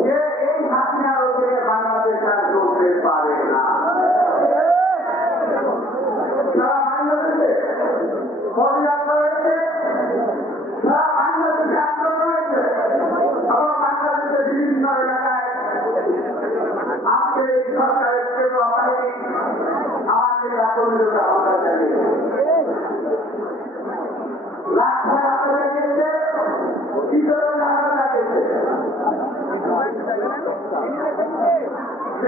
যে এই হাসিনার উপরে বাংলাদেশ আর চলতে বিভিন্ন লাখ লাখ লাগিয়েছে কিশোর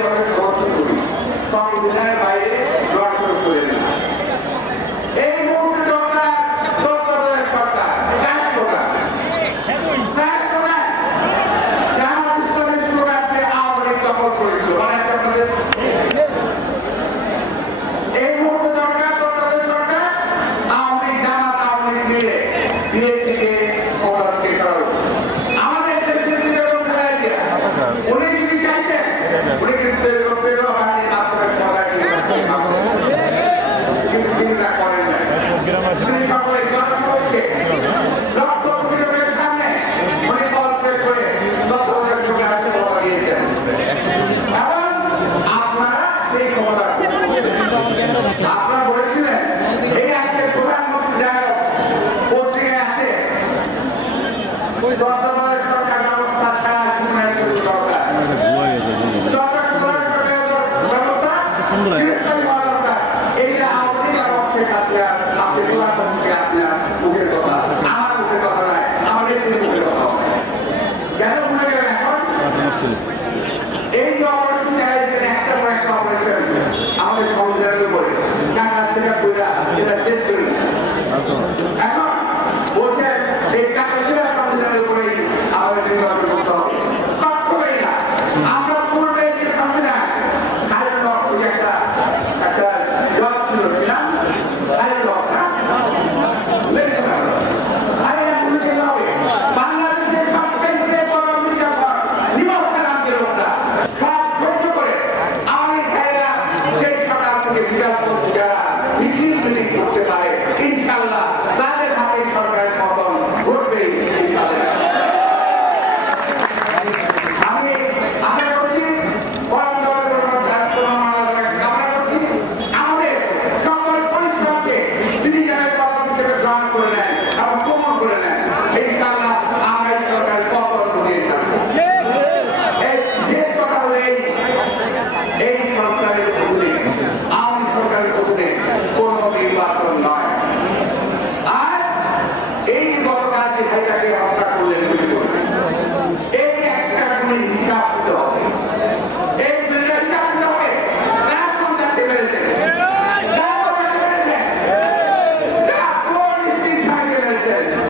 আমাদের coisa. Bota nós para canal passar, como é que eu গ্রহণ করে নেন এবং কবুল করে নেন এই